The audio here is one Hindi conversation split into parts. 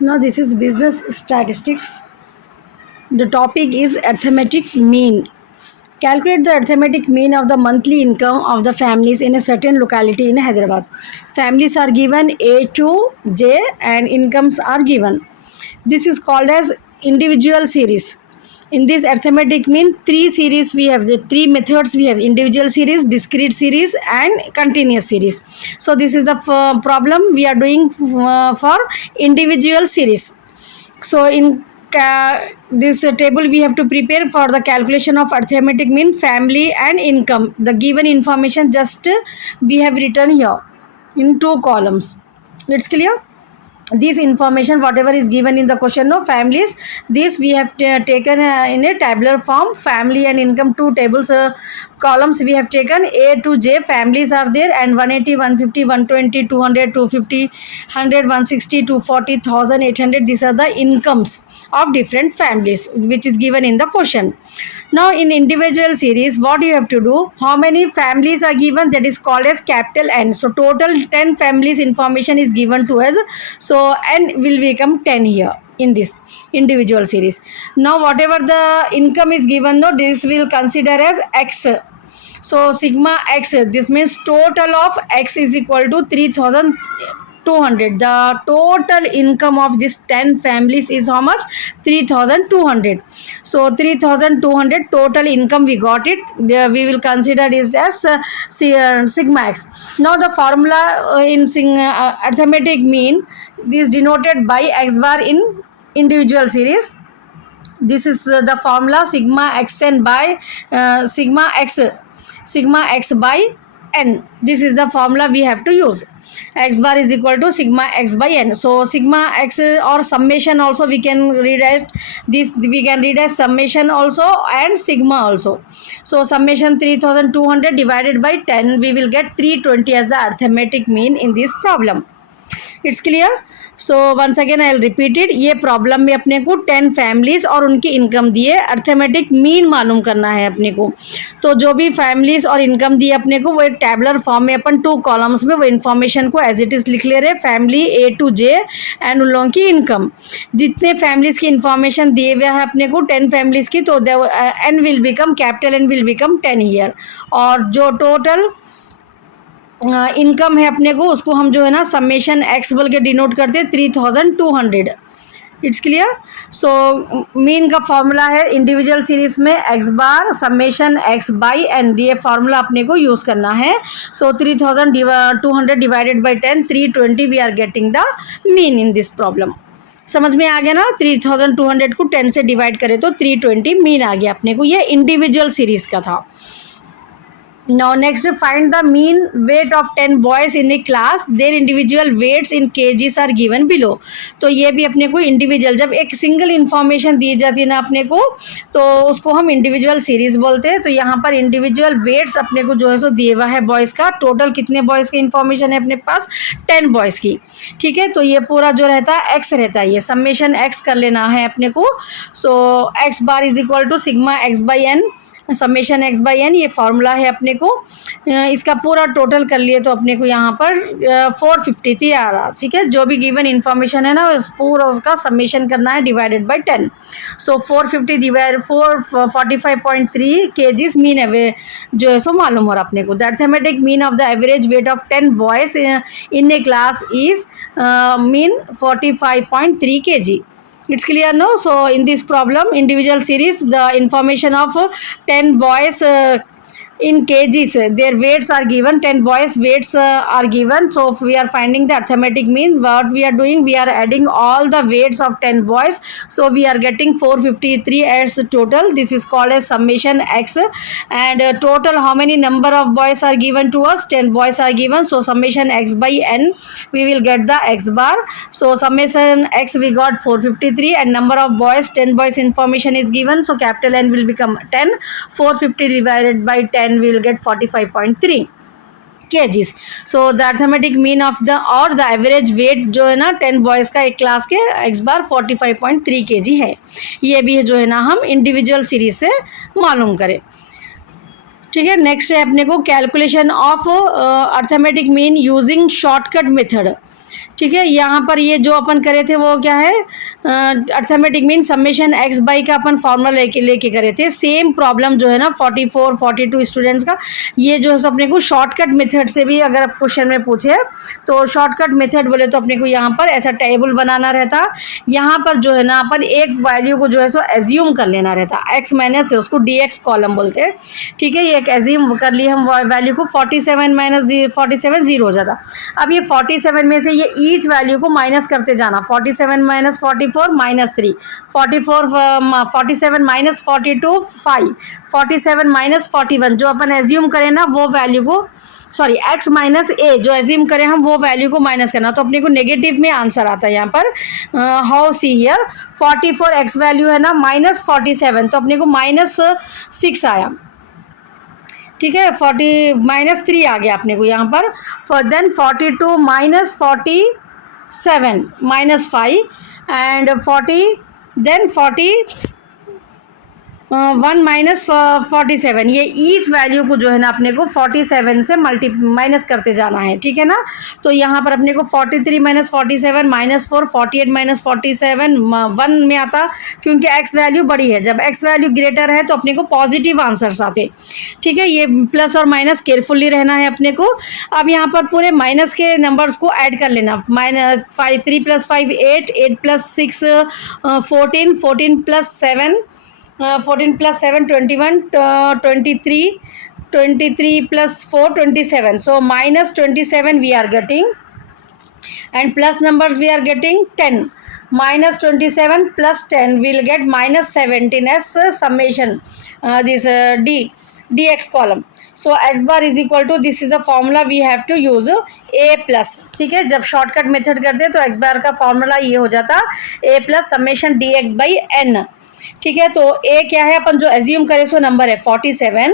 Now this is business statistics. The topic is arithmetic mean. Calculate the arithmetic mean of the monthly income of the families in a certain locality in Hyderabad. Families are given A to J and incomes are given. This is called as individual series. In this arithmetic mean, three series we have, the three methods we have: individual series, discrete series and continuous series. So this is the problem we are doing for individual series. So in this table we have to prepare for the calculation of arithmetic mean, family and income. The given information just we have written here in two columns. It's clear? This information whatever is given in the question of families, this we have taken in a tabular form. Family and income, two tables, columns we have taken. A to J families are there, and 180, 150, 120, 200, 250, 100, 160, 240, 1800. These are the incomes of different families which is given in the question. Now in individual series, what you have to do, how many families are given, that is called as capital N. So total 10 families information is given to us, so N will become 10 here in this individual series. Now whatever the income is given, no, this will consider as X. So sigma X, this means total of X is equal to 3200. The total income of this 10 families is how much? 3200. So 3200 total income we got it. There we will consider it as sigma X. Now the formula in arithmetic mean is denoted by X bar in individual series. This is the formula sigma xn by sigma x by n. This is the formula we have to use. X bar is equal to sigma x by n. So sigma x or summation also we can read as this. We can read as summation also and sigma also. So summation 3200 divided by 10, we will get 320 as the arithmetic mean in this problem. It's clear. So once again I will repeat it. ये प्रॉब्लम में अपने को 10 फैमिलीज और उनकी इनकम दिए, अर्थमेटिक मीन मालूम करना है अपने को. तो जो भी फैमिलीज और इनकम दिए अपने को, वो एक टैबुलर फॉर्म में अपन टू कॉलम्स में वो इन्फॉर्मेशन को एज इट इज लिख ले रहे. Family A to J and उन लोगों की इनकम. जितने फैमिलीज की इन्फॉर्मेशन दिए हुए है अपने को 10 फैमिलीज की, तो N will become capital N will become 10 year. और जो टोटल इनकम है अपने को, उसको हम जो है ना समेशन एक्स बोल के डिनोट करते हैं 3200. It's clear. सो मीन का फॉर्मूला है इंडिविजुअल सीरीज में X bar summation x by N. ये फार्मूला अपने को यूज़ करना है. So 3200 divided by 10, 320 we are getting the mean in this problem. समझ में आ गया ना? 3200 को 10 से डिवाइड करें तो 320 मीन आ गया अपने को. ये इंडिविजुअल सीरीज का था. Now next, find the mean weight of 10 boys in a class. Their individual weights in kgs are given below. तो ये भी अपने को इंडिविजुअल, जब एक सिंगल इंफॉर्मेशन दी जाती है ना अपने को, तो उसको हम इंडिविजुअल सीरीज बोलते हैं. तो यहाँ पर इंडिविजुअल वेट्स अपने को जो है सो दिए हुआ है बॉयज़ का. टोटल कितने बॉयज़ की इंफॉर्मेशन है अपने पास? 10 बॉयज़ की. ठीक है. तो ये पूरा जो रहता है एक्स रहता है, ये समेशन एक्स कर लेना है अपने को. So x bar is equal to sigma x by n summation x by N. ये फार्मूला है अपने को. इसका पूरा टोटल कर लिए तो अपने को यहाँ पर 453 आ रहा. ठीक है. जो भी गिवन इन्फॉर्मेशन है ना पूरा उसका समेशन करना है divided by 10. So 450 divide 445.3 kgs mean है जो है सो मालूम हो रहा अपने को. The arithmetic mean of the average weight of 10 boys in A class is mean 45.3 kg. It's clear now. So in this problem individual series, the information of 10 boys in kgs, their weights are given. 10 boys weights are given. So if we are finding the arithmetic mean, what we are doing, we are adding all the weights of 10 boys. So we are getting 453 as total. This is called as summation x. And total how many number of boys are given to us? 10 boys are given. So summation x by n, we will get the x bar. So summation x we got 453 and number of boys 10 boys information is given. So capital N will become 10. 450 divided by 10, we will get 45.3 kgs. So the arithmetic mean of the और the average weight जो है ना 10 बॉयज़ का एक क्लास के x बार 45.3 kg है. ये भी जो है ना हम इंडिविजुअल सीरीज से मालूम करें. ठीक है. नेक्स्ट है अपने को calculation of arithmetic mean using shortcut method. ठीक है, यहाँ पर ये जो अपन करे थे वो क्या है, arithmetic mean summation x by का अपन फॉर्मूला लेके करे थे। सेम प्रॉब्लम जो है ना 44 42 स्टूडेंट्स का, ये जो है अपने को शॉर्टकट मेथड से भी अगर आप क्वेश्चन में पूछे तो शॉर्टकट मेथड बोले तो अपने को यहाँ पर ऐसा टेबल बनाना रहता। यहाँ पर जो है ना अपन एक वैल्यू को जो है सो एज्यूम कर लेना रहता, एक्स माइनस है उसको डी एक्स कॉलम बोलते हैं। ठीक है, ये एक एज्यूम कर लिए हम वैल्यू को, 47 माइनस 47 जीरो हो जाता। अब ये 47 में से ये ईच वैल्यू को माइनस करते जाना, 47 माइनस 44 माइनस 3, 47 माइनस 42 5, 47 माइनस 41 जो अपन एज्यूम करें ना वो वैल्यू को, सॉरी एक्स माइनस ए जो एज्यूम करें हम वो वैल्यू को माइनस करना, तो अपने को नेगेटिव में आंसर आता है यहाँ पर। How see here 44 x value है ना माइनस 47, तो अपने को -6 आया। ठीक है, 40 -3 आ गया अपने को यहाँ पर। Then 42 minus 47 -5 and 40 then 1 minus 47, ये ईच वैल्यू को जो है ना अपने को 47 से माइनस करते जाना है। ठीक है ना, तो यहाँ पर अपने को 43 माइनस 47 -4, 48 माइनस 47 1 में आता, क्योंकि एक्स वैल्यू बड़ी है। जब एक्स वैल्यू ग्रेटर है तो अपने को पॉजिटिव आंसर्स आते। ठीक है, ये प्लस और माइनस केयरफुली रहना है अपने को। अब यहाँ पर पूरे माइनस के नंबर्स को ऐड कर लेना, -5 3 + 5 8, 8 + 6 14, 14 + 7 14 + 7 21, 23, 23 + 4 27, so -27 we are getting, and plus numbers we are getting 10, -27 + 10 we will get -17 as summation, this dx column. So x bar is equal to, this is the formula we have to use, a plus। ठीक है, जब शॉर्टकट मेथड करते हैं तो x बार का फॉर्मूला ये हो जाता a plus summation dx by n। ठीक है, तो ए क्या है, अपन जो एज्यूम करें सो नंबर है 47,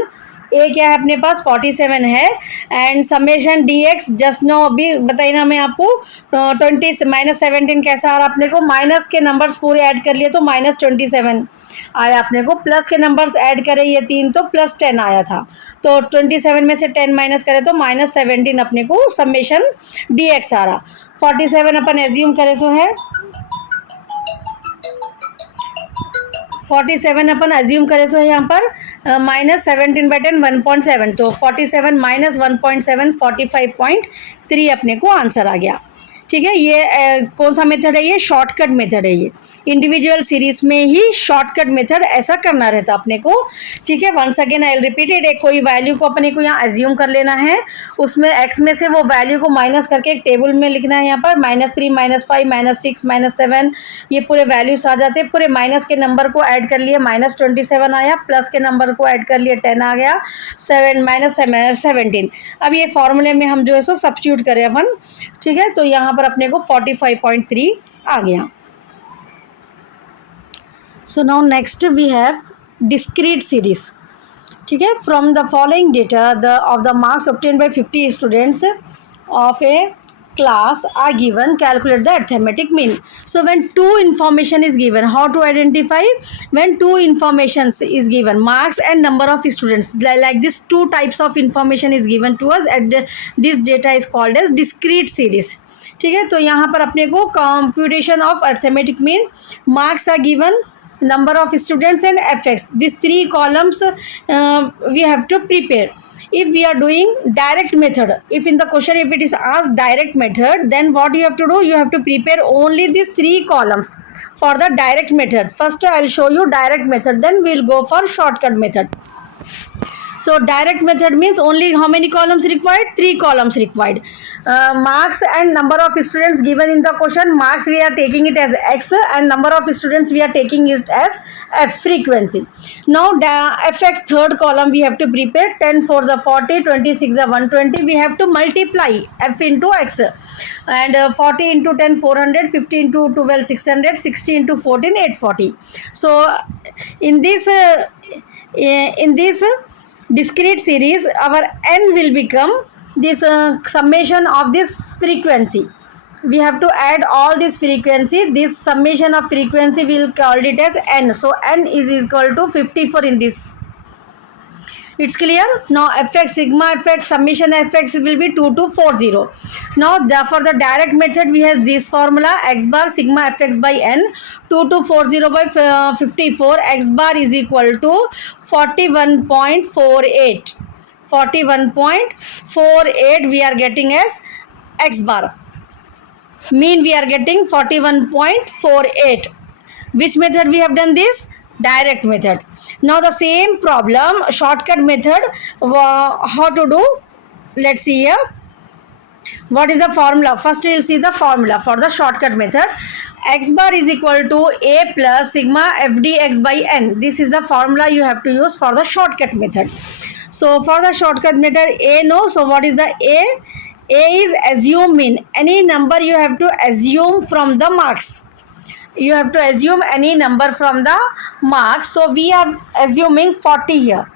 ए क्या है अपने पास 47 है, and summation D X just know अभी बताइए ना मैं आपको, 20 -17 कैसा आ रहा अपने को, माइनस के नंबर्स पूरे ऐड कर लिए तो -27 आया अपने को, प्लस के नंबर्स ऐड करे ये 3 तो +10 आया था, तो 27 में से 10 माइनस करें तो -17 अपने को समेशन डी एक्स आ रहा। 47 अपन एज्यूम करें सो है 47 अपन अज्यूम करें सो यहाँ पर -17/10 1.7, तो 47 - 1.7 45.3 अपने को आंसर आ गया। ठीक है, ये कौन सा मेथड है, ये शॉर्टकट मेथड है। ये इंडिविजुअल सीरीज में ही शॉर्टकट मेथड ऐसा करना रहता अपने को। ठीक है, वंस अगेन आई रिपीटेड, एक कोई वैल्यू को अपने को यहाँ एज्यूम कर लेना है, उसमें एक्स में से वो वैल्यू को माइनस करके एक टेबल में लिखना है। यहाँ पर -3 -5 -6 -7 ये पूरे वैल्यूज आ जाते हैं। पूरे माइनस के नंबर को ऐड कर लिए, -27 आया, प्लस के नंबर को ऐड कर लिए 10 आ गया, 7 - 17। अब ये फॉर्मूले में हम जो है सो सब्स्टिट्यूट करें अपन। ठीक है, तो यहाँ पर अपने को 45.3 आ गया। So now next we have discrete series. ठीक है, from the following data of the marks obtained by 50 students of a class are given, calculate the arithmetic mean. So when two information is given, how to identify? When two informations is given, marks and number of students, like this two types of information is given to us, and this data is called as discrete series. ठीक है, तो यहाँ पर अपने को computation of arithmetic mean, marks are given, number of students and fx, these three columns we have to prepare. If we are doing direct method, if in the question if it is asked direct method, then what you have to do, you have to prepare only these 3 columns for the direct method. First I will show you direct method, then we will go for shortcut method. So direct method means only how many columns required? 3 columns required. Marks and number of students given in the question. Marks we are taking it as x, and number of students we are taking it as f, frequency. Now fx third column we have to prepare. 10 4 the 40, 26 the 120. We have to multiply f into x, and 40 into 10 400, 50 into 12 600, 60 into 14 840. So in this discrete series, our n will become this summation of this frequency. We have to add all this frequency. This summation of frequency we will call it as n. So n is equal to 54 in this. It's clear? Now fx, sigma fx, summation fx will be 2 to 40. Now for the direct method we have this formula, x bar sigma fx by n, 2 to 40 by 54, x bar is equal to 41.48. 41.48 we are getting as x bar. Mean we are getting 41.48. Which method we have done this? Direct method. Now the same problem, shortcut method, how to do? Let's see here. What is the formula? First we will see the formula for the shortcut method. X bar is equal to a plus sigma fdx by n. This is the formula you have to use for the shortcut method. So for the shortcut method, a no. So what is the a? A is assume mean. Any number you have to assume from the marks. You have to assume any number from the marks. So we are assuming 40 here.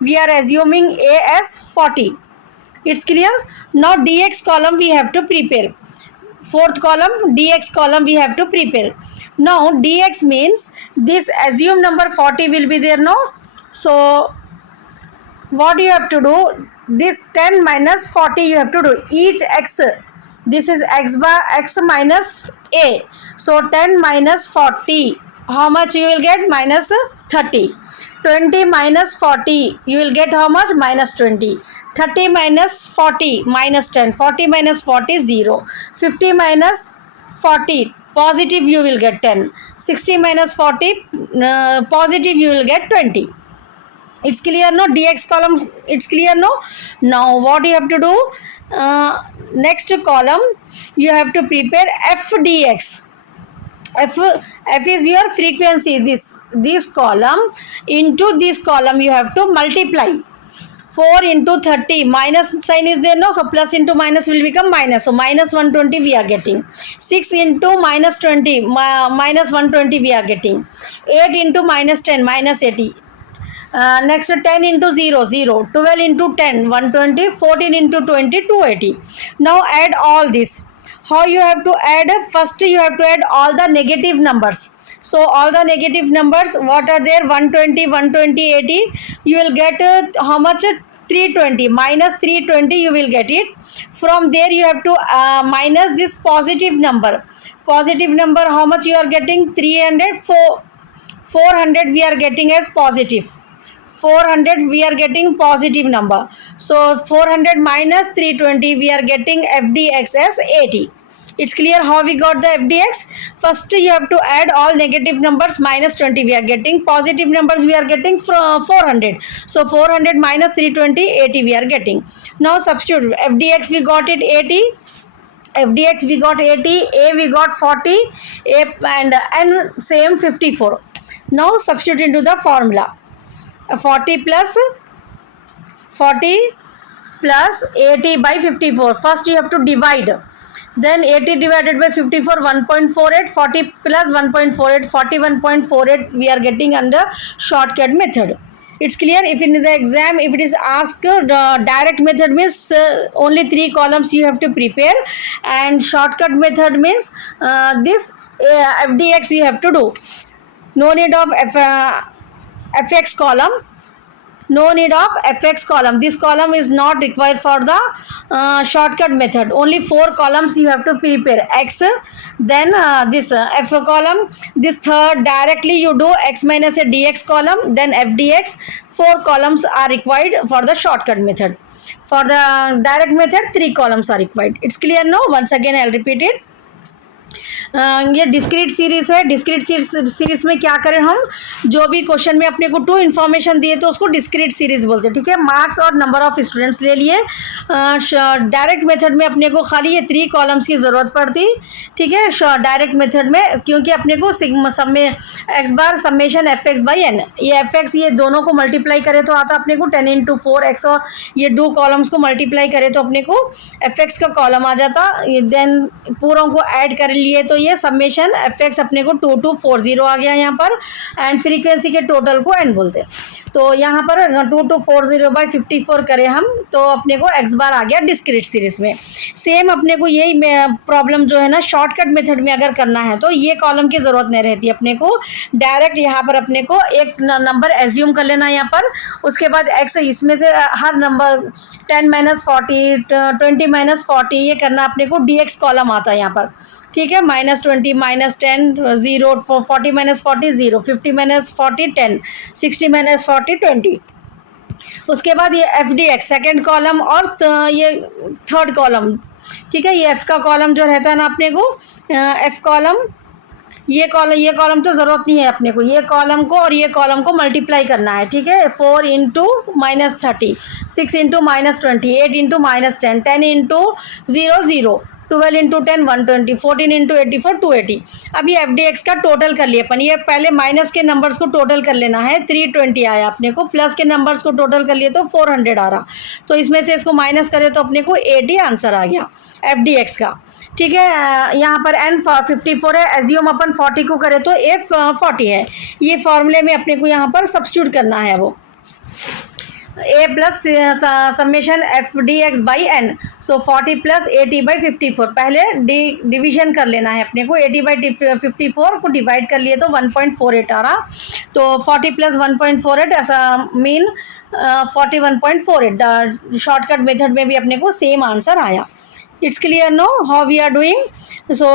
We are assuming a as 40. It's clear? Now dx column we have to prepare. Fourth column, dx column we have to prepare. Now dx means this assume number 40 will be there, no? So what you have to do? This 10 minus 40 you have to do. Each x, this is x bar x minus a. So 10 minus 40, how much you will get? Minus 30. 20 minus 40, you will get how much? Minus 20. 30 minus 40, minus 10. 40 minus 40, 0. 50 minus 40, positive you will get 10. 60 minus 40, positive you will get 20. It's clear, no? Dx column, it's clear, no? Now what you have to do? Next column you have to prepare f dx. F is your frequency. This column into this column you have to multiply. 4 into 30, minus sign is there, no? So plus into minus will become minus. So minus 120 we are getting. 6 into minus 20, minus 120 we are getting. 8 into minus 10, minus 80. Next 10 into 0, 0. 12 into 10, 120. 14 into 20, 280. Now add all this. How you have to add? First you have to add all the negative numbers. So all the negative numbers, what are there? 120, 120, 80. You will get how much? 320. Minus 320 you will get it. From there you have to minus this positive number. Positive number, how much you are getting? 300. 400 we are getting as positive. 400 we are getting positive number. So 400 minus 320 we are getting fdx as 80. It's clear how we got the fdx? First you have to add all negative numbers. Minus 20 we are getting. Positive numbers we are getting from 400. So 400 minus 320, 80 we are getting. Now substitute. Fdx we got it 80. Fdx we got 80. A we got 40. A and n same 54. Now substitute into the formula. 40 plus 80 by 54. First you have to divide. Then 80 divided by 54, 1.48. 40 plus 1.48, 41.48 we are getting under shortcut method. It's clear? If in the exam, if it is asked, direct method means only 3 columns you have to prepare, and shortcut method means this fdx you have to do. No need of fx column. No need of fx column. This column is not required for the shortcut method. Only 4 columns you have to prepare. X, then this f column. This third directly you do x minus a dx column, then fdx. 4 columns are required for the shortcut method. For the direct method 3 columns are required. It's clear now? Once again I'll repeat it. ये डिस्क्रीट सीरीज है. डिस्क्रीट सीरीज में क्या करें हम? जो भी क्वेश्चन में अपने को 2 इन्फॉर्मेशन दिए तो उसको डिस्क्रीट सीरीज बोलते हैं. ठीक है. मार्क्स और नंबर ऑफ स्टूडेंट्स ले लिए. डायरेक्ट मेथड में अपने को खाली ये 3 कॉलम्स की ज़रूरत पड़ती. ठीक है. डायरेक्ट मेथड में क्योंकि अपने को X bar summation F x by N, ये एफ एक्स ये दोनों को मल्टीप्लाई करे तो आता अपने को 10 into 4x, और ये 2 कॉलम्स को मल्टीप्लाई करे तो अपने को एफ एक्स का कॉलम आ जाता. देन पूरों को ऐड कर लिए तो ये समेशन एफ एक्स अपने को 2240 आ गया यहाँ पर, एंड फ्रीक्वेंसी के टोटल को एन बोलते हैं. तो यहाँ पर 2240/54 करें हम तो अपने को x बार आ गया डिस्क्रीट सीरीज में। सेम अपने को यही प्रॉब्लम जो है ना शॉर्टकट मेथड में अगर करना है तो ये कॉलम की ज़रूरत नहीं रहती अपने को, डायरेक्ट यहाँ पर अपने को एक नंबर एज्यूम कर लेना यहाँ पर, उसके बाद x इसमें से हर नंबर 10 - 40 20 - 40 ये करना अपने को dx कॉलम आता है यहाँ पर, ठीक है। -20 -10 0 40 - 40 0 50 - 40 10 60 - 40 20। उसके बाद ये F D x second column और ये थर्ड कॉलम, ठीक है। ये एफ का कॉलम जो रहता है ना अपने को एफ कॉलम, ये कॉलम तो ज़रूरत नहीं है अपने को, ये कॉलम को और ये कॉलम को मल्टीप्लाई करना है, ठीक है। 4 × -30 6 × -20 8 × -10 10 × 0 0 12 × 10 120 14 × 84 280। अब ये एफ डी एक्स का टोटल कर लिए अपन, ये पहले माइनस के नंबर्स को टोटल कर लेना है, 320 आया अपने को, प्लस के नंबर्स को टोटल कर लिए तो 400 आ रहा, तो इसमें से इसको माइनस करें तो अपने को 80 आंसर आ गया एफ डी एक्स का, ठीक है। यहाँ पर n 54 है, एज्यूम अपन 40 को करें तो ए 40 है, ये फॉर्मूले में अपने को यहाँ पर सब्स्टिट्यूट करना है वो a plus summation F D X by N, so 40 + 80/54, पहले डिवीजन कर लेना है अपने को, 80/54 को डिवाइड कर लिए तो 1.48 आ रहा, तो 40 + 1.48 ऐसा मीन 41.48, शॉर्टकट मेथड में भी अपने को सेम आंसर आया। It's clear now how we are doing. So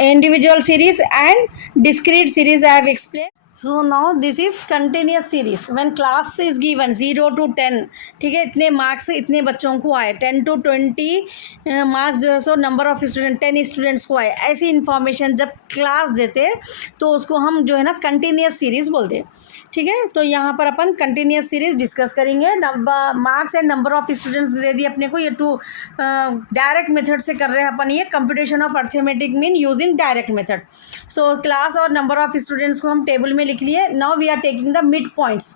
individual series and discrete series I have explained. So now this is continuous series. When class is given 0 to 10, ठीक है, इतने मार्क्स इतने बच्चों को आए, 10 to 20 मार्क्स जो है so number of student 10 students को आए, ऐसी इन्फॉर्मेशन जब क्लास देते तो उसको हम जो है ना कंटिन्यूस सीरीज बोलते, ठीक है। तो यहाँ पर अपन कंटिन्यूस सीरीज डिस्कस करेंगे। Marks and number of students they दिए अपने को, ये टू डायरेक्ट मेथड से कर रहे हैं अपन, ये computation of arithmetic mean using direct method. So class और नंबर ऑफ स्टूडेंट्स को हम टेबल में लिख लिए। Now we are taking the mid points,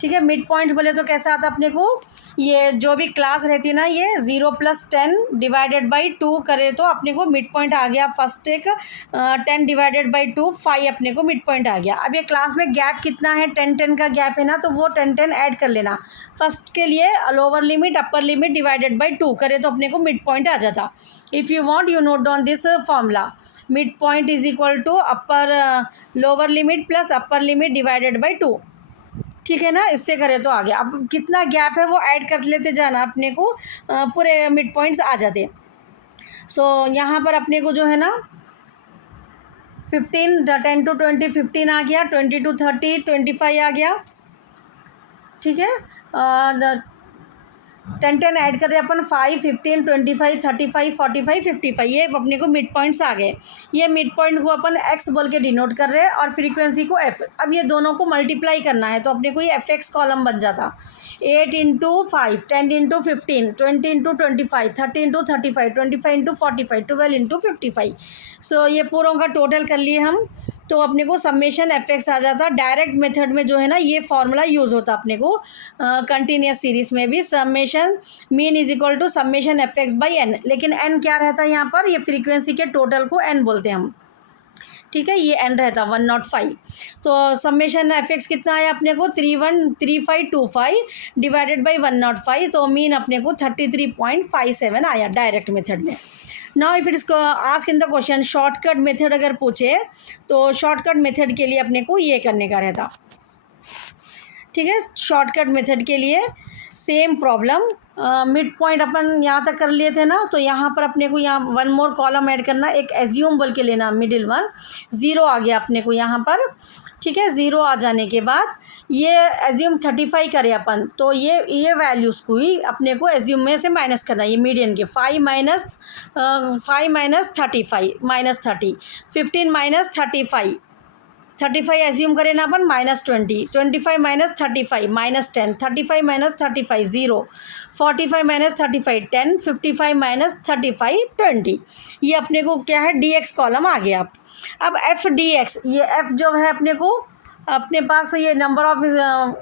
ठीक है। मिड पॉइंट्स बोले तो कैसा आता अपने को, ये जो भी क्लास रहती है ना, ये 0 + 10 / 2 करे तो अपने को मिड पॉइंट आ गया। फर्स्ट एक 10 / 2 5 अपने को मिड पॉइंट आ गया। अब ये क्लास में गैप कितना है, 10 का गैप है ना, तो वो 10 ऐड कर लेना। फर्स्ट के लिए lower limit upper limit divided by 2 करे तो अपने को मिड पॉइंट आ जाता। If you want you note down this formula, mid point is equal to upper lower limit plus upper limit divided by 2, ठीक है ना। इससे करें तो आ गया। अब कितना गैप है वो ऐड कर लेते जाना, अपने को पूरे मिड पॉइंट्स आ जाते। सो यहाँ पर अपने को जो है ना 15 10 to 20 15 आ गया, 20 to 30 25 आ गया, ठीक है। 10 ऐड कर रहे अपन 5 15 25 35 45 55, ये अपने को मिड पॉइंट्स आ गए। ये मिड पॉइंट को अपन x बोल के डिनोट कर रहे हैं और फ्रीक्वेंसी को f। अब ये दोनों को मल्टीप्लाई करना है तो अपने को ये एफ एक्स कॉलम बन जाता। 8 × 5 10 × 15 20 × 25 30 × 35 25 × 45 12 × 55। सो ये पूरों का टोटल कर लिए हम तो अपने को समेशन एफ एक्स आ जाता। डायरेक्ट मेथड में जो है ना ये फॉर्मूला यूज़ होता अपने को, कंटिन्यूस सीरीज में भी summation mean is equal to summation F x by N, लेकिन एन क्या रहता है यहाँ पर, ये फ्रीक्वेंसी के टोटल को एन बोलते हैं हम, ठीक है। ये एन रहता 105। तो समेशन एफ एक्स कितना आया अपने को 313525 डिवाइडेड बाई 105, तो मीन अपने को 33.57 आया डायरेक्ट मेथड में। Now if it is ask in the question shortcut method अगर पूछे तो शॉर्टकट मेथड के लिए अपने को ये करने का रहता, ठीक है। शॉर्टकट मेथड के लिए सेम प्रॉब्लम, मिड पॉइंट अपन यहाँ तक कर लिए थे ना, तो यहाँ पर अपने को यहाँ वन मोर कॉलम ऐड करना, एक एज्यूम बोल के लेना मिडिल वन, 0 आ गया अपने को यहाँ पर, ठीक है। 0 आ जाने के बाद ये एज्यूम 35 करें अपन, तो ये वैल्यूज़ को ही अपने को एज्यूम में से माइनस करना, ये मीडियन के 5 - 35 -30 15 - 35 एज्यूम करें ना अपन -20 25 - 35 -10 35 - 35 0 45 - 35 10 55 - 35 20। ये अपने को क्या है डी एक्स कॉलम आ गया। अब एफ डी एक्स, ये एफ जो है अपने को अपने पास ये नंबर ऑफ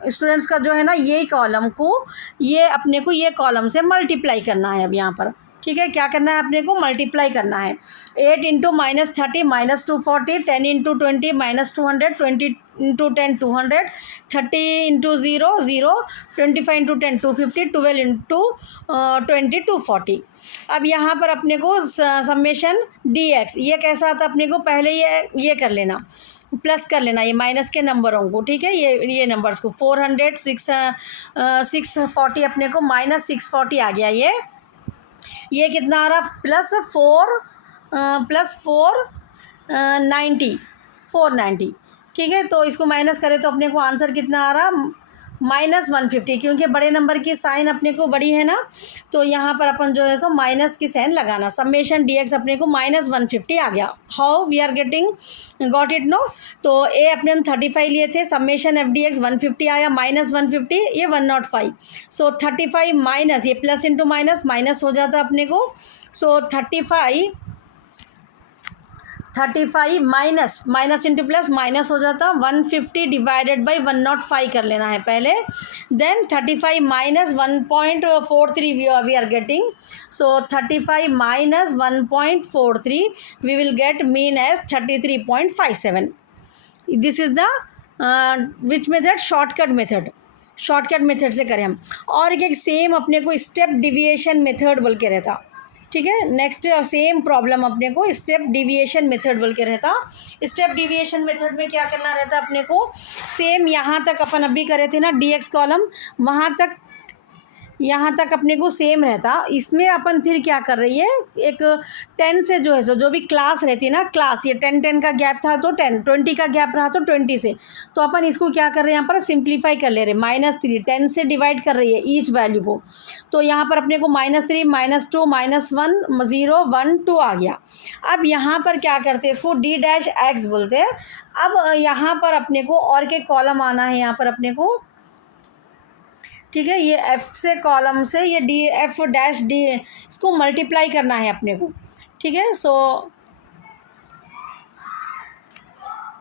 स्टूडेंट्स का जो है ना, ये कॉलम को ये अपने को ये कॉलम से मल्टीप्लाई करना है अब यहाँ पर, ठीक है, क्या करना है अपने को, मल्टीप्लाई करना है। 8 into -30 -240, 10 into 20 -200, 20 into 10 200, 30 into 0 0, 25 into 10 250, 12 into 20 240। अब यहाँ पर अपने को समेशन डी एक्स, ये कैसा आता अपने को, पहले ये कर लेना, प्लस कर लेना ये माइनस के नंबरों को, ठीक है, ये नंबर्स को 400 640 अपने को -640 आ गया। ये कितना आ रहा, +4 490, ठीक है। तो इसको माइनस करें तो अपने को आंसर कितना आ रहा, -150, क्योंकि बड़े नंबर की साइन अपने को बड़ी है ना, तो यहाँ पर अपन जो है सो माइनस की साइन लगाना। समेशन डी एक्स अपने को -150 आ गया। How we are got it no, तो ए अपने हम 35 लिए थे, समेशन एफ डी एक्स 150 आया, -150 ये 105। सो 35 माइनस, ये प्लस इंटू माइनस हो जाता अपने को। सो 35 माइनस इंटू प्लस माइनस हो जाता, 150 डिवाइडेड बाई 105 कर लेना है पहले, then 35 minus 1.43 we are getting. So 35 minus 1.43 we will get mean as 33.57। This is the which method, shortcut method से करें हम। और एक सेम अपने को स्टेप डिविएशन मेथड बोल के रहता, ठीक है। नेक्स्ट सेम प्रॉब्लम अपने को स्टेप डिविएशन मेथड बोल के रहता। स्टेप डिविएशन मेथड में क्या करना रहता अपने को, सेम यहाँ तक अपन अभी करे थे ना डी एक्स कॉलम, वहाँ तक यहाँ तक अपने को सेम रहता। इसमें अपन फिर क्या कर रही है, एक 10 से जो है सो जो भी क्लास रहती है ना, क्लास, ये 10 का गैप था तो 10, 20 का गैप रहा तो 20 से, तो अपन इसको क्या कर रहे हैं यहाँ पर सिंप्लीफाई कर ले रहे, -3 10 से डिवाइड कर रही है ईच वैल्यू को। तो यहाँ पर अपने को -3 -2 -1 0 1 2 आ गया। अब यहाँ पर क्या करते हैं, इसको डी डैश एक्स बोलते हैं। अब यहाँ पर अपने को और के कॉलम आना है यहाँ पर अपने को, ठीक है। ये एफ से कॉलम से ये डी एफ डैश डी, इसको मल्टीप्लाई करना है अपने को, ठीक है। सो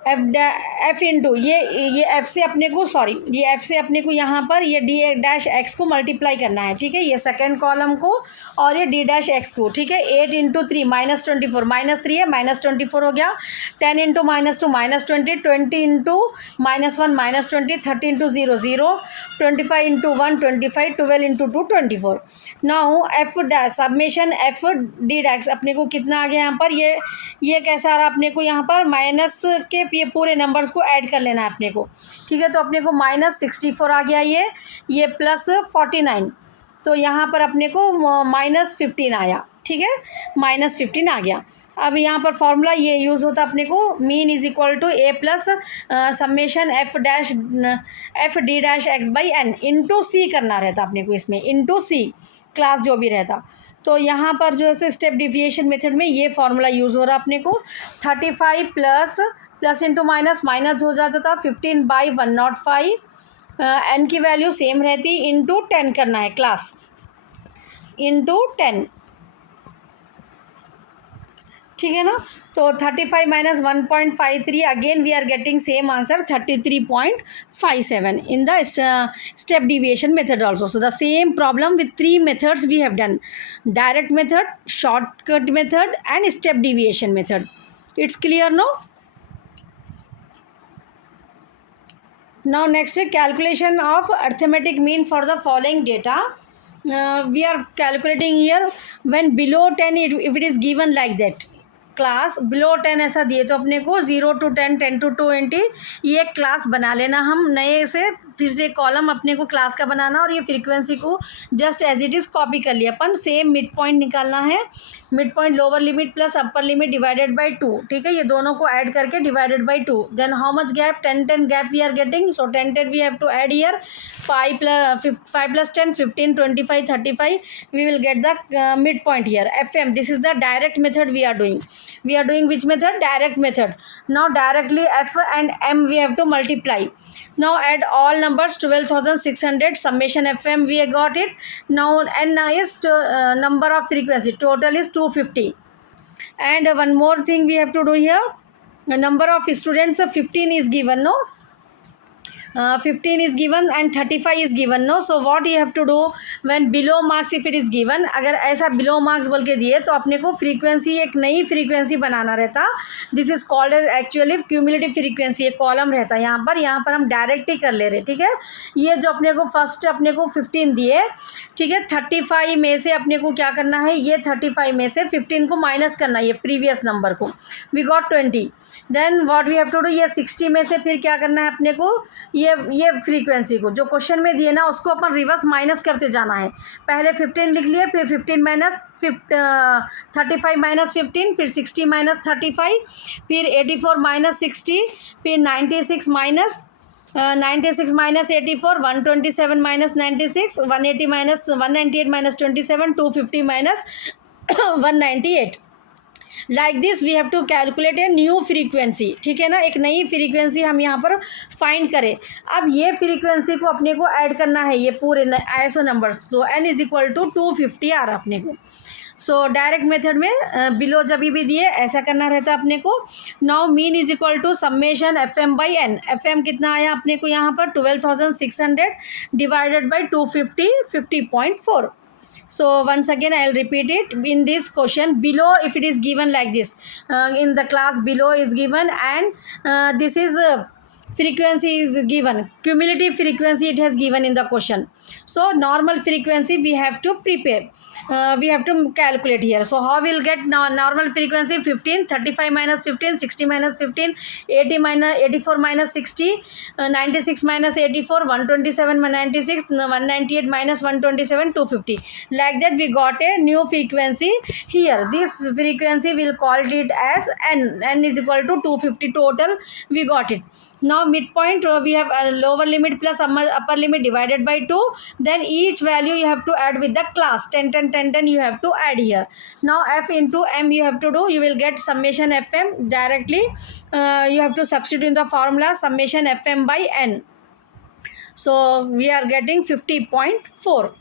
एफ इंटू ये एफ से अपने को, सॉरी, ये एफ से अपने को यहाँ पर ये डी डैश एक्स को मल्टीप्लाई करना है, ठीक है, ये सेकंड कॉलम को और ये डी डैश एक्स को, ठीक है। 8 इंटू 3 -24, -3 है -24 हो गया। 10 into -2 -20, 20 into -1 -20, 30 into 0 0, 25 into 1 25, 12 into 2 24। Now F dash summation F d dash अपने को कितना आ गया यहाँ पर, ये कैसा आ रहा अपने को यहाँ पर, माइनस के ये पूरे नंबर्स को ऐड कर लेना है अपने को, ठीक है। तो अपने को -64 आ गया, ये +49, तो यहाँ पर अपने को -15 आया, ठीक है, -15 आ गया। अब यहाँ पर फॉर्मूला ये यूज़ होता अपने को, mean is equal to A plus summation F d dash x by n into c करना रहता अपने को, इसमें इंटू सी क्लास जो भी रहता। तो यहाँ पर जो है स्टेप डिविएशन मेथड में ये फार्मूला यूज़ हो रहा अपने को। 35 प्लस इंटू माइनस हो जाता था 15/105, एन की वैल्यू सेम रहती, इंटू 10 करना है क्लास, इंटू 10, ठीक है ना। तो 35 minus 1.53, again we are getting same answer 33.57 in the step deviation method also. So the same problem with 3 methods we have done: direct method, shortcut method and step deviation method. It's clear, no? Now next, calculation of arithmetic mean for the following data. We are calculating here when below 10, if it is given like that, class below 10 ऐसा दिए तो अपने को 0 to 10 10 to 20 ये एक क्लास बना लेना हम नए से, फिर से कॉलम अपने को क्लास का बनाना और ये फ्रीक्वेंसी को just as it is copy कर लिया अपन। सेम मिड पॉइंट निकालना है, mid point lower limit plus upper limit divided by 2, ठीक है, ये दोनों को ऐड करके divided by 2। Then how much gap, 10 10 gap we are getting, so 10 10 we have to add here, 5 plus 10 15 25 35, we will get the mid point here, fm. This is the direct method we are doing. We are doing which method? Direct method. Now directly f and m we have to multiply. Now add all numbers, 12,600 summation fm we got it. Now n is number of frequency, total is 250. And one more thing we have to do here, the number of students 15 is given, no? 15 is given and 35 is given, no? So what you have to do when below marks if it is given, अगर ऐसा below marks बोल के दिए तो अपने को फ्रीक्वेंसी एक नई फ्रीक्वेंसी बनाना रहता. This is called as actually cumulative frequency. एक कॉलम रहता है यहाँ पर हम डायरेक्ट ही कर ले रहे. ठीक है, ये जो अपने को फर्स्ट अपने को 15 दिए, ठीक है, 35 में से अपने को क्या करना है, ये 35 में से 15 को माइनस करना है, ये प्रीवियस नंबर को. We got 20. Then what we have to do, ये 60 में से फिर क्या करना है अपने को, ये फ्रीक्वेंसी को जो क्वेश्चन में दिए ना उसको अपन रिवर्स माइनस करते जाना है. पहले 15 लिख लिए, फिर 15 माइनस 35 माइनस 15, फिर 60 माइनस 35, फिर 84 माइनस 60, फिर 96 minus 84, 127 minus 96, 180 minus 198 minus 27, 250 minus 198. Like this we have to calculate a new frequency. ठीक है ना, एक नई फ्रीक्वेंसी हम यहाँ पर फाइंड करें. अब ये फ्रीक्वेंसी को अपने को ऐड करना है, ये पूरे ऐसो नंबर्स. तो n इज इक्वल टू 250 आ रहा अपने को. सो डायरेक्ट मेथड में बिलो जब भी दिए ऐसा करना रहता है अपने को. Now mean is equal to summation F M by N. F M कितना आया अपने को यहाँ पर 12,600 divided by 250, 50.4. So once again I'll repeat it. In this question below, if it is given like this, in the class below is given, and this is frequency is given, cumulative frequency it has given in the question. So normal frequency we have to prepare, we have to calculate here. So how we'll get normal frequency, 15, 35 minus 15, 60 minus 15, 80 minus 84 minus 60, 96 minus 84, 127 minus 96, 198 minus 127, 250. Like that we got a new frequency here. This frequency we'll call it as n is equal to 250 total. We got it. Now midpoint we have a lower limit plus upper limit divided by 2. Then each value you have to add with the class 10 10 10 10 you have to add here. Now f into m you have to do, you will get summation fm directly. You have to substitute in the formula summation fm by n. So we are getting 50.4.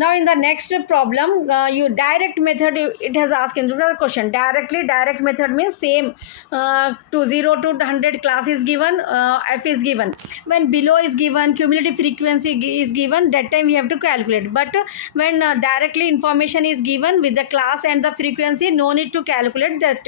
Now in the next problem, you direct method, it has asked in the question directly. Direct method means same, to 0 to 100 class is given, f is given. When below is given, cumulative frequency is given, that time we have to calculate. But when directly information is given with the class and the frequency, no need to calculate that.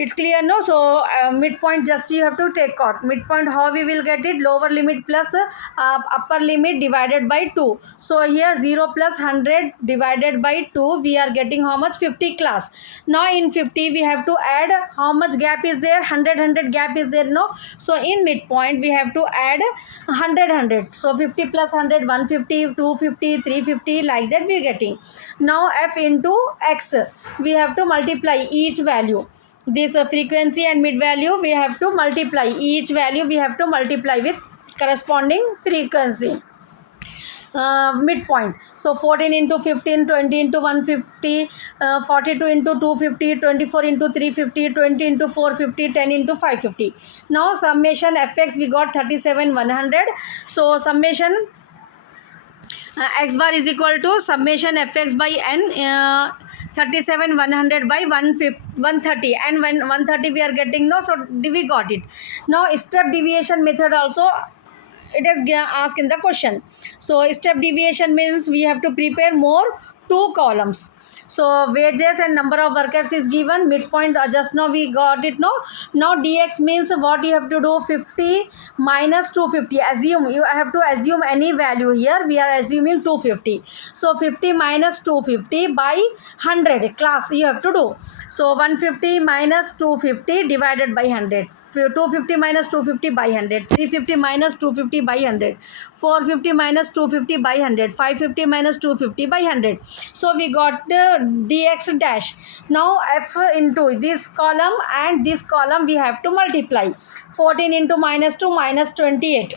It's clear, no? So midpoint just you have to take out. Midpoint how we will get it, lower limit plus upper limit divided by 2. So here 0 plus 100 divided by 2, we are getting how much, 50 class. Now in 50 we have to add how much gap is there, 100 gap is there, no? So in midpoint we have to add 100. So 50 plus 100, 150, 250, 350, like that we are getting. Now f into x, we have to multiply each value. This frequency and mid value we have to multiply, each value we have to multiply with corresponding frequency. Midpoint, so 14 into 15, 20 into 150, 42 into 250, 24 into 350, 20 into 450, 10 into 550. Now summation fx we got 37,100. So summation x bar is equal to summation fx by n, 37,100 by 130, and when 130 we are getting, no? So we got it. Now step deviation method also it is asked in the question. So step deviation means we have to prepare more 2 columns. So wages and number of workers is given, midpoint just now we got it, no? Now dx means what you have to do, 50 minus 250. Assume, you have to assume any value here. We are assuming 250. So 50 minus 250 by 100 class you have to do. So 150 minus 250 divided by 100. 250 minus 250 by 100, 350 minus 250 by 100, 450 minus 250 by 100, 550 minus 250 by 100. So we got the dx dash. Now f into this column and this column we have to multiply. 14 into minus 2 minus 28,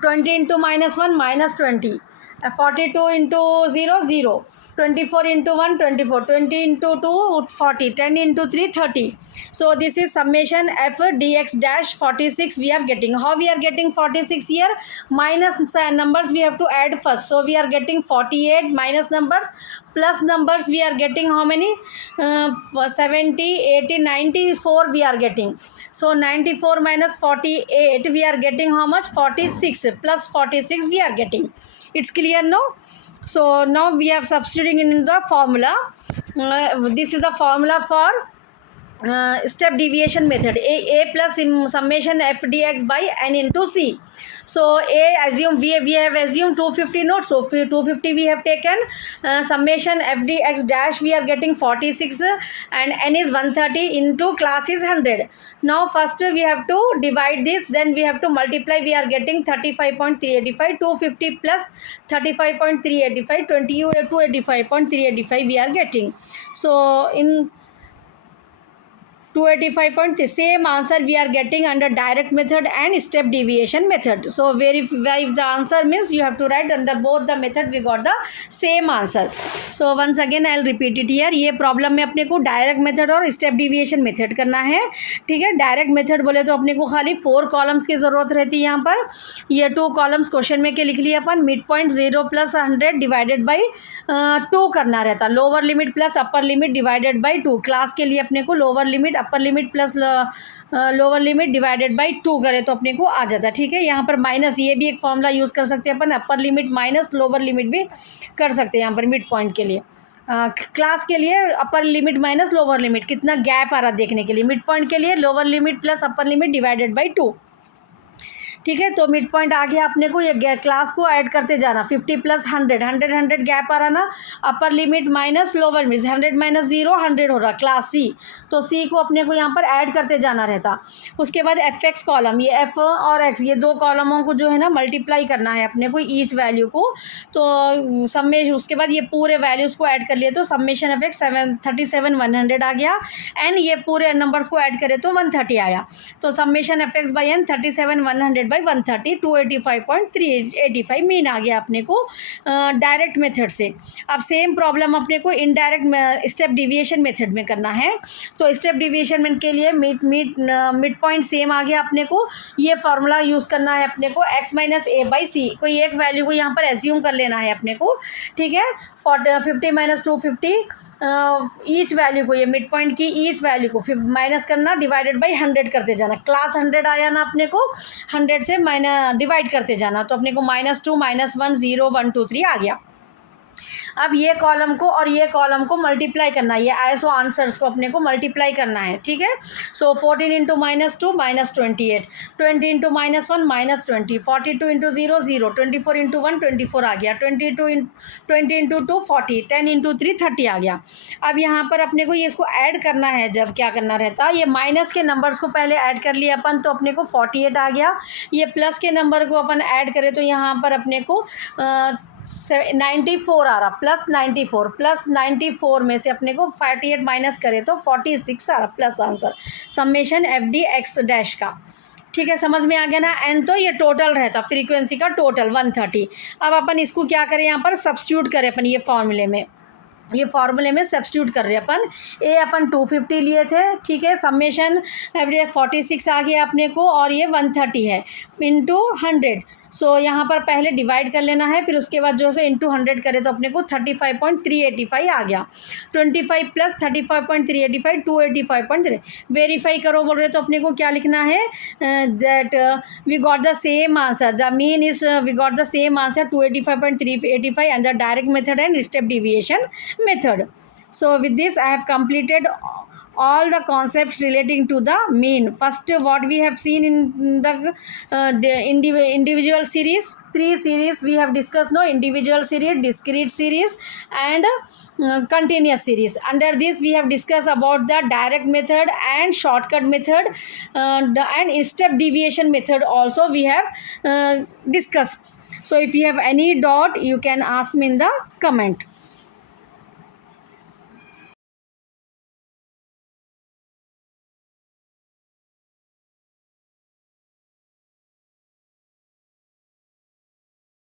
20 into minus 1 minus 20, 42 into 0 0, 24 into 1 24, 20 into 2 40, 10 into 3 30. So this is summation f dx dash 46 we are getting. How we are getting 46 here? Minus numbers we have to add first. So we are getting 48 minus numbers plus numbers we are getting how many? 70, 80, 94 we are getting. So 94 minus 48 we are getting how much? 46. Plus 46 we are getting. It's clear, no? So now we are substituting in the formula. This is the formula for step deviation method. A plus summation f dx by n into c. So a assume we have assumed 250 notes, so 250 we have taken. Summation f dx dash we are getting 46 and n is 130 into class is 100. Now first we have to divide this, then we have to multiply. We are getting 35.385, 250 plus 35.385, 285.385 we are getting. So in 285.3, same answer we are getting under direct method and step deviation method. So verify if the answer means you have to write under both the method we got the same answer. So once again I'll repeat it here. ये प्रॉब्लम में अपने को डायरेक्ट मेथड और स्टेप डिविएशन मेथड करना है, ठीक है. डायरेक्ट मेथड बोले तो अपने को खाली 4 कॉलम्स की ज़रूरत रहती है. यहाँ पर ये 2 कॉलम्स क्वेश्चन में के लिख लिए अपन. Mid point 0 plus 100 divided by 2 करना रहता. Lower limit plus upper limit divided by 2. Class के लिए अपने को lower limit upper limit plus lower limit divided by 2 करें तो अपने को आ जाता है, ठीक है. यहाँ पर माइनस, ये भी एक फॉर्मूला यूज़ कर सकते हैं अपन. Upper limit minus lower limit भी कर सकते हैं यहाँ पर मिड पॉइंट के लिए. क्लास के लिए अपर लिमिट माइनस लोअर लिमिट, कितना गैप आ रहा देखने के लिए. मिड पॉइंट के लिए lower limit plus upper limit divided by 2, ठीक है. तो मिड पॉइंट आ गया अपने को. ये क्लास को ऐड करते जाना. 50 प्लस 100, 100 गैप आ रहा ना. अपर limit minus lower limit, 100 minus 0 100 हो रहा क्लास सी. तो सी को अपने को यहाँ पर ऐड करते जाना रहता. उसके बाद एफ एक्स कॉलम, ये एफ और एक्स, ये 2 कॉलमों को जो है ना मल्टीप्लाई करना है अपने को ईच वैल्यू को. तो सम्मेशन, उसके बाद ये पूरे वैल्यूज़ को ऐड कर लिए तो सम्मेशन एफ एक्स 37,100 आ गया. एंड ये पूरे नंबर्स को ऐड करें तो 130 आया. तो summation f x by n 37,100 by 130, 285.385 mean आ गया अपने को डायरेक्ट मेथड से. अब सेम प्रॉब्लम अपने को इनडायरेक्ट स्टेप डिविएशन मेथड में करना है. तो स्टेप डिविएशन के लिए मिड पॉइंट सेम आ गया अपने को. ये फार्मूला यूज़ करना है अपने को x माइनस ए बाई सी. कोई एक वैल्यू को यहाँ पर एज्यूम कर लेना है अपने को, ठीक है. 50 माइनस 250 ईच वैल्यू को, ये मिड पॉइंट की ईच वैल्यू को माइनस करना, डिवाइडेड बाई 100 करते जाना. क्लास 100 आया ना अपने को, 100 से डिवाइड करते जाना. तो अपने को -2 -1 0 1 2 3 आ गया. अब ये कॉलम को और ये कॉलम को मल्टीप्लाई करना है. ये आईएसओ आंसर्स को अपने को मल्टीप्लाई करना है, ठीक है. सो 14 इंटू -2 -28, 20 इंटू -1 -20, 42 इंटू 0 0, 24 इंटू 1 24 आ गया, 20 इंटू 2 40, 10 इंटू 3 30 आ गया. अब यहाँ पर अपने को ये इसको ऐड करना है. जब क्या करना रहता, ये माइनस के नंबर्स को पहले ऐड कर लिए अपन तो अपने को 48 आ गया. ये प्लस के नंबर को अपन ऐड करें तो यहाँ पर अपने को 94 आ रहा. प्लस 94 में से अपने को 48 माइनस करें तो 46 आ रहा plus answer summation F D x dash का, ठीक है. समझ में आ गया ना. एन तो ये टोटल रहता फ्रीक्वेंसी का टोटल 130. अब अपन इसको क्या करें, यहाँ पर सब्स्टिट्यूट करें अपन. ये फार्मूले में सब्स्टिट्यूट कर रहे हैं अपन. ए अपन 250 लिए थे, ठीक है. समेशन एवरी 46 आ गया अपने को और ये 130 है इंटू 100. सो यहाँ पर पहले डिवाइड कर लेना है, फिर उसके बाद जो है इंटू 100 करें तो अपने को 35.385 आ गया. 25 प्लस 35.385 285.3. वेरीफाई करो बोल रहे तो अपने को क्या लिखना है, that we got the same answer. The mean is we got the same answer 285.385 and the direct method and step deviation method. So with this I have completed all the concepts relating to the mean. First, what we have seen in the individual series, 3 series we have discussed. No, individual series, discrete series and continuous series. Under this we have discussed about the direct method and shortcut method and step deviation method also we have discussed. So if you have any doubt you can ask me in the comment.